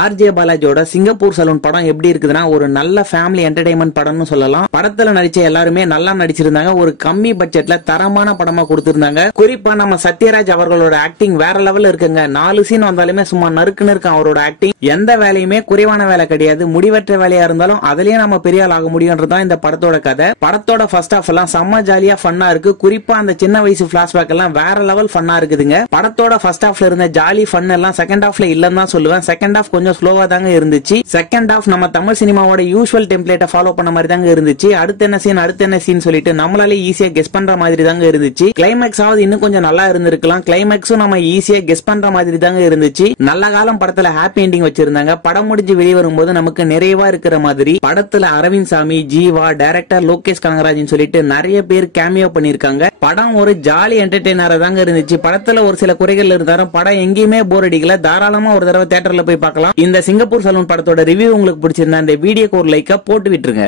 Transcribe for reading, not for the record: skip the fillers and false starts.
RJ பாலாஜியோட Singapore salon படம் எப்படி இருக்குதுன்னா ஒரு நல்ல ஃபேமிலி என்டர்டைன்மெண்ட் படம்னு சொல்லலாம். படத்துல நடிச்ச எல்லாருமே நல்லா நடிச்சிருந்தாங்க. ஒரு கம்மி பட்ஜெட்ல தரமான படமா கொடுத்திருந்தாங்க. குறிப்பா நம்ம சத்யராஜ் அவர்களோட ஆக்டிங் வேற லெவல்ல இருக்குங்க. 4 சீன் வந்தாலுமே சும்மா நறுக்குன்னு இருக்கு அவரோட ஆக்டிங். எந்த வேலையுமே குறைவான வேலை கிடையாது. முடிவற்ற வேலையா இருந்தாலும் அதுலயே நம்ம பெரிய ஆள் ஆக முடியும்ன்றதுதான் இந்த படத்தோட கதை. படத்தோட ஃபர்ஸ்ட் ஹாஃப் எல்லாம் செம்ம ஜாலியா ஃபன்னா இருக்கு. குறிப்பா அந்த சின்ன வயசு பிளாஷ்பேக் எல்லாம் வேற லெவல் ஃபன்னா இருக்குதுங்க. படத்தோட ஃபர்ஸ்ட் ஹாஃப்ல இருந்த ஜாலி ஃபன் எல்லாம் செகண்ட் ஹாஃப்ல இல்லன்னு தான் சொல்லுவேன். செகண்ட் ஹாஃப் கொஞ்சம் ஸ்லோவா தாங்க இருந்துச்சு. செகண்ட் ஹாஃப் நம்ம தமிழ் சினிமாவோட யூசுவல் டெம்ப்ளேட்டை ஃபாலோ பண்ண மாதிரி தாங்க இருந்துச்சு. அடுத்த என்ன சீன் சொல்லிட்டு நம்மளாலே ஈஸியா கெஸ் பண்ற மாதிரி தாங்க இருந்துச்சு. கிளைமேக்ஸ் ஆவது இன்னும் கொஞ்சம் நல்லா இருந்திருக்கலாம். கிளைமேக்ஸும் நம்ம ஈஸியா கெஸ் பண்ற மாதிரி தாங்க இருந்துச்சு. நல்ல காலம் படத்துல ஹாப்பி எண்டிங் வச்சிருந்தாங்க. படம் முடிஞ்சு வெளியே வரும்போது நமக்கு நிறைவா இருக்கிற மாதிரி படத்துல அரவிந்த் சாமி, ஜீவா, டைரக்டர் லோகேஷ் கனகராஜன் சொல்லிட்டு நிறைய பேர் கேமியோ பண்ணிருக்காங்க. படம் ஒரு ஜாலி என்டர்டெய்னரா தாங்க இருந்துச்சு. படத்துல ஒரு சில குறைகள் இருந்தாலும் படம் எங்கேயுமே போர் அடிக்கல. தாராளமா ஒரு தடவை தியேட்டர்ல போய் பார்க்கலாம். இந்த சிங்கப்பூர் சலூன் படத்தோட ரிவ்யூ உங்களுக்கு பிடிச்சிருந்தா இந்த வீடியோக்கு ஒரு லைக்கா போட்டு விட்டுருங்க.